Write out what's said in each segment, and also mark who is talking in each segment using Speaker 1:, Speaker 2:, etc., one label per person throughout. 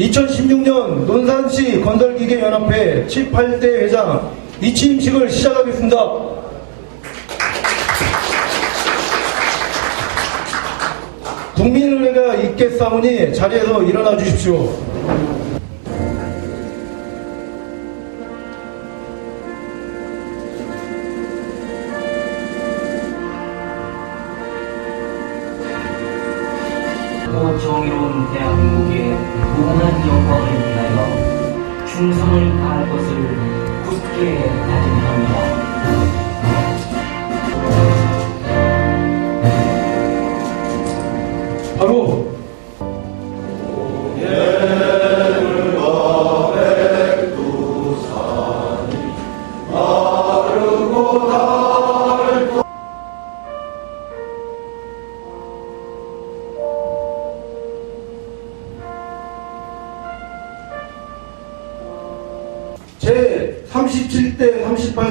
Speaker 1: 2016년 논산시 건설기계 연합회 7, 8대 회장 이취임식을 시작하겠습니다. 국민을 내가 있겠사오니 자리에서 일어나 주십시오.
Speaker 2: 고 정의로운 대한민국의 무한한 영광을 위하여 충성을 다할 것을 굳게 다짐합니다.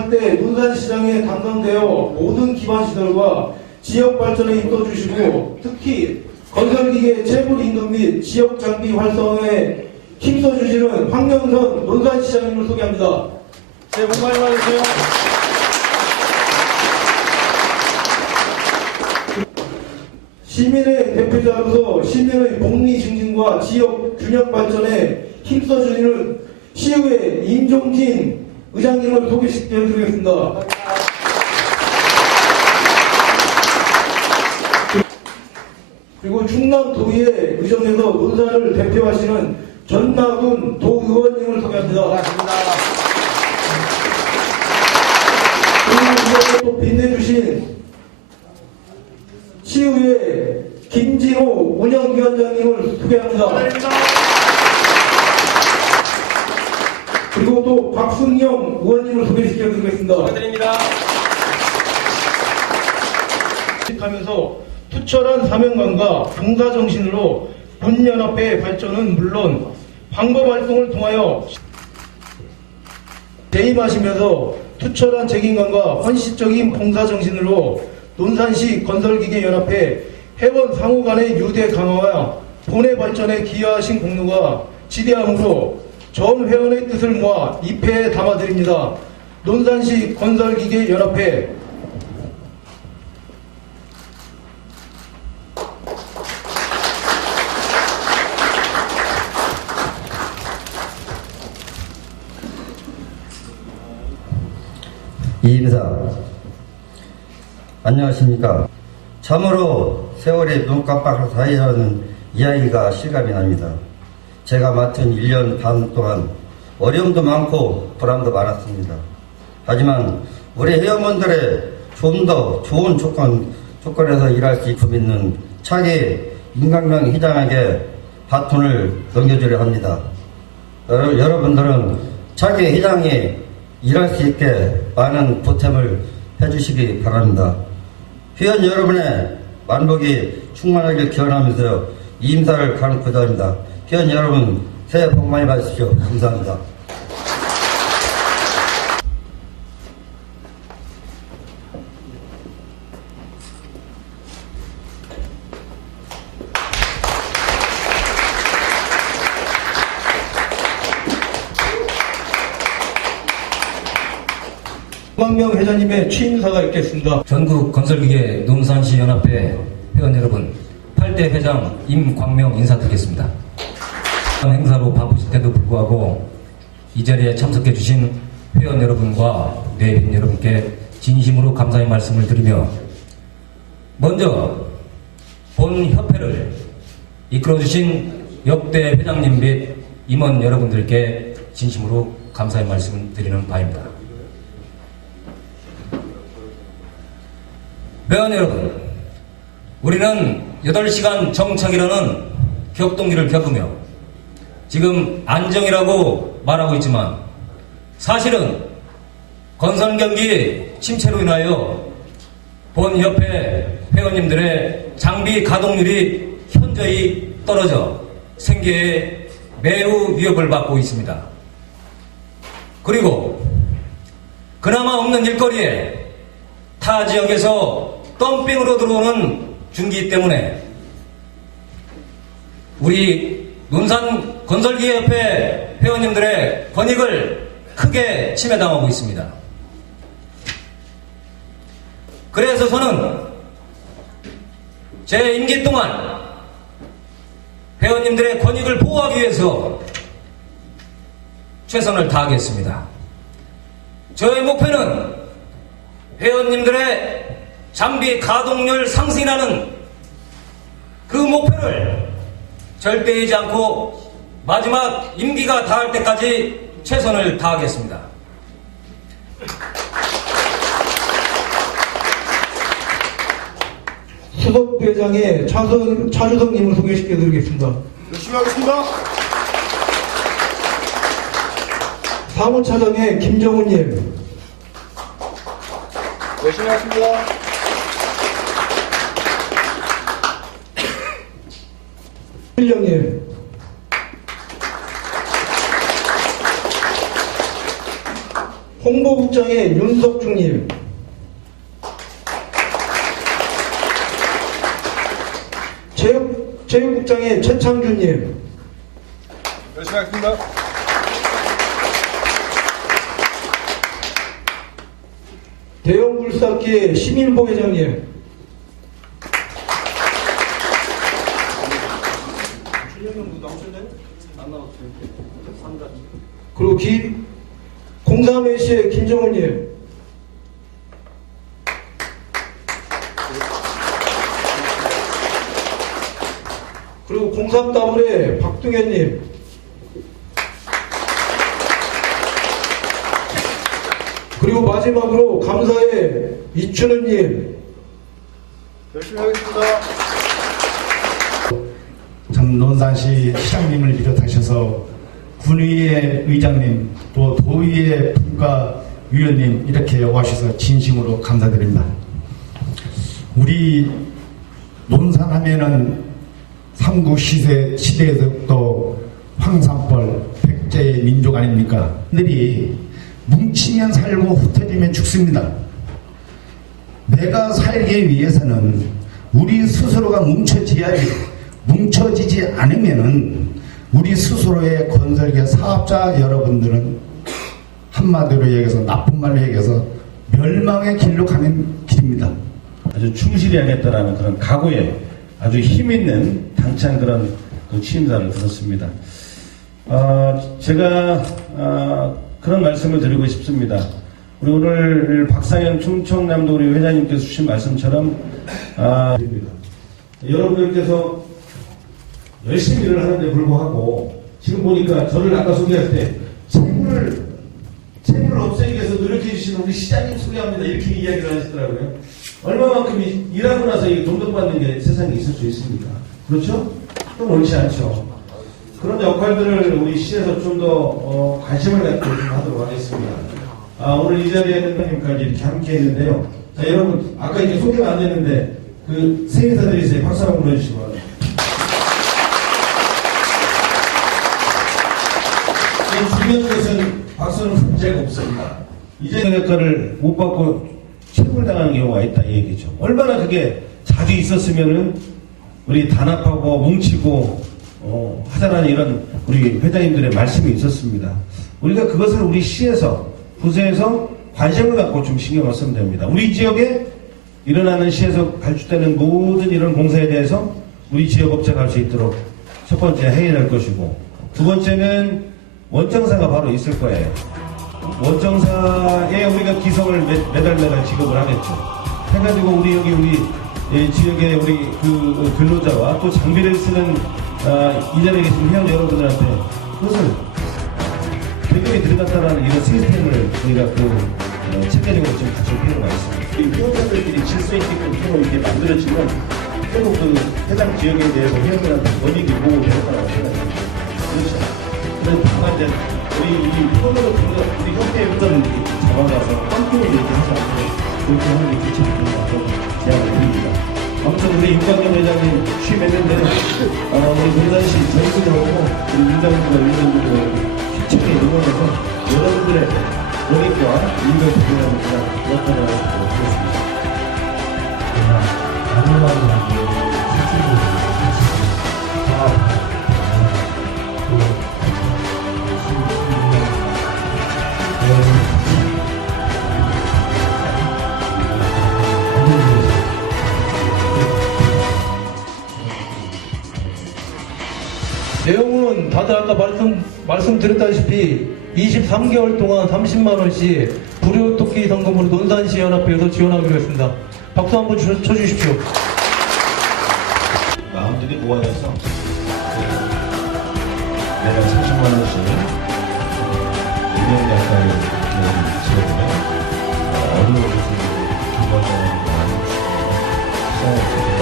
Speaker 1: 38대 논산시장에 당선되어 모든 기반시설과 지역 발전에 힘써주시고 특히 건설기계 채굴 인근 및 지역 장비 활성화에 힘써주시는 황명선 논산시장님을 소개합니다. 새해 복 많이 받으세요. 시민의 대표자로서 시민의 복리 증진과 지역 균형 발전에 힘써주시는 시의회 임종진 의장님을 소개시켜 드리겠습니다. 그리고 충남 도의회 의정에서 논사를 대표하시는 전나군 도의원님을 소개합니다. 그리고 이번에 또 빛내주신 시의회 김진호 운영위원장님을 소개합니다. 그리고 또 박승영 의원님을 소개시켜 드리겠습니다. 하면서 투철한 사명감과 봉사정신으로 본연합회의 발전은 물론 방법 활동을 통하여 재임하시면서 투철한 책임감과 헌신적인 봉사 정신으로 논산시 건설기계 연합회 회원 상호 간의 유대 강화와 본회 발전에 기여하신 공로가 지대함으로 전 회원의 뜻을 모아 입회에 담아드립니다. 논산시 건설기계 연합회.
Speaker 3: 이임사. 안녕하십니까. 참으로 세월이 눈 깜빡할 사이라는 이야기가 실감이 납니다 제가 맡은 1년 반 동안 어려움도 많고 불안도 많았습니다 하지만 우리 회원분들의 좀 더 좋은 조건, 조건에서 일할 수 있고 믿는 차기 인강명 회장에게 바톤을 넘겨주려 합니다 여러- 여러분들은 자기 회장이 일할 수 있게 많은 보탬을 해주시기 바랍니다. 회원 여러분의 만복이 충만하길 기원하면서 이 임사를 가놓고자 합니다. 회원 여러분 새해 복 많이 받으십시오. 감사합니다.
Speaker 1: 황명 회장님의 취임사가 있겠습니다.
Speaker 4: 전국 건설기계 논산시 연합회 회원 여러분, 8대 회장 임광명 인사드리겠습니다. 행사로 바쁘실 때도 불구하고 이 자리에 참석해 주신 회원 여러분과 내빈 여러분께 진심으로 감사의 말씀을 드리며 먼저 본 협회를 이끌어 주신 역대 회장님 및 임원 여러분들께 진심으로 감사의 말씀을 드리는 바입니다. 회원 여러분, 우리는 8시간 정착이라는 격동기를 겪으며 지금 안정이라고 말하고 있지만 사실은 건설 경기 침체로 인하여 본 협회 회원님들의 장비 가동률이 현저히 떨어져 생계에 매우 위협을 받고 있습니다. 그리고 그나마 없는 일거리에 타 지역에서 덤핑으로 들어오는 중기 때문에 우리 논산 건설기업회 회원님들의 권익을 크게 침해당하고 있습니다. 그래서 저는 제 임기 동안 회원님들의 권익을 보호하기 위해서 최선을 다하겠습니다. 저의 목표는 회원님들의 장비 가동률 상승이라는 그 목표를 절대 잊지 않고 마지막 임기가 닿을 때까지 최선을 다하겠습니다.
Speaker 1: 수석부회장의 차선, 차주성님을 소개시켜드리겠습니다.
Speaker 5: 열심히 하겠습니다.
Speaker 1: 사무차장의 김정우님,
Speaker 5: 열심히 하겠습니다.
Speaker 1: 필령님, 홍보국장의 윤석중님, 체육, 체육국장의 최창준님,
Speaker 5: 열심히 하겠습니다.
Speaker 1: 대형불사기의 시민보 회장님, 그리고 기, 공삼회시의 김정은님, 그리고 공삼더블의 박동현님, 그리고 마지막으로 감사의 이춘우님,
Speaker 5: 열심히 하겠습니다.
Speaker 6: 전 논산시 시장님을 비롯하셔서 군의회 의장님 또 도의회 분과위원님 이렇게 와주셔서 진심으로 감사드립니다. 우리 논산 하면은 삼국 시대, 시대에서부터 황산벌, 백제의 민족 아닙니까? 들이 뭉치면 살고 흩어지면 죽습니다. 내가 살기 위해서는 우리 스스로가 뭉쳐져야 돼. 뭉쳐지지 않으면은 우리 스스로의 건설계 사업자 여러분들은 한마디로 얘기해서 나쁜 말로 얘기해서 멸망의 길로 가는 길입니다.
Speaker 7: 아주 충실히 하겠다라는 그런 각오에 아주 힘 있는 당찬 그런 그 취임사를 들었습니다. 어, 제가 어, 그런 말씀을 드리고 싶습니다. 우리 오늘 박상현 충청남도 우리 회장님께서 주신 말씀처럼 아, 여러분들께서 열심히 일을 하는데 불구하고 지금 보니까 저를 아까 소개할 때 채무를 채무를 없애기 위해서 노력해 주시는 우리 시장님 소개합니다. 이렇게 이야기를 하시더라고요. 얼마만큼 이- 일하고 나서 이 돈독받는 게 세상에 있을 수 있습니까? 그렇죠? 좀 옳지 않죠. 그런 역할들을 우리 시에서 좀더 어, 관심을 갖고 좀 하도록 하겠습니다. 아, 오늘 이 자리에는 형님까지 이렇게 함께 했는데요. 자, 여러분, 아까 이제 소개가 안 됐는데, 그, 생인사들이 있어요. 박수 한번 불러주시기 바랍니다. 이 중요한 것은 박수는 문제가 없습니다. 이제 역할을 못 받고 체불 당하는 경우가 있다 이 얘기죠. 얼마나 그게 자주 있었으면은 우리 단합하고 뭉치고 어, 하자라는 이런 우리 회장님들의 말씀이 있었습니다. 우리가 그것을 우리 시에서 부서에서 관심을 갖고 좀 신경을 쓰면 됩니다. 우리 지역에 일어나는 시에서 발주되는 모든 이런 공사에 대해서 우리 지역업체가 할 수 있도록 첫 번째 해야 할 것이고 두 번째는 원정사가 바로 있을 거예요. 원정사에 우리가 기성을 매, 매달 매달 지급을 하겠죠. 해가지고 우리 여기 우리 예, 지역의 우리 그 근로자와 또 장비를 쓰는 아, 이 자리에 계신 회원 여러분들한테 그것을 대금이 들어갔다라는 이런 시스템을 우리가 그 어, 체계적으로 좀 갖출 필요가 있습니다. 이 회원들끼리 질서 있게끔 서로 이렇게 만들어지면 서로 그 해당 지역에 대해서 회원들한테 권익이 보호될 거라고 생각합니다. 그렇죠. 그래서 다만 이제 우리 이 프로그램을 통해서 우리 협회에서는 잡아가서 함께 이렇게 하지 않고 그렇게 하는 게 좋지 않겠다고 제안을 드립니다. 아무튼 우리 윤광현 회장님 취임했는데 어, 우리 논산시 전국으로 우리 윤장님과 윤장님을 힘차게 응원해서 여러분들의 보장하는 그런 역할을 하도록 하겠습니다.
Speaker 1: 내용은 말씀, 말씀드렸다시피 23개월 동안 30만원씩 불효토끼 성금으로 논산시 연합회에서 지원하기로 했습니다. 박수 한번 주- 쳐주십시오.
Speaker 7: 마음들이 모아져서 매달 30만 원씩 1년 가까이 지원을 어려운 것을 기부하는 많은 시장을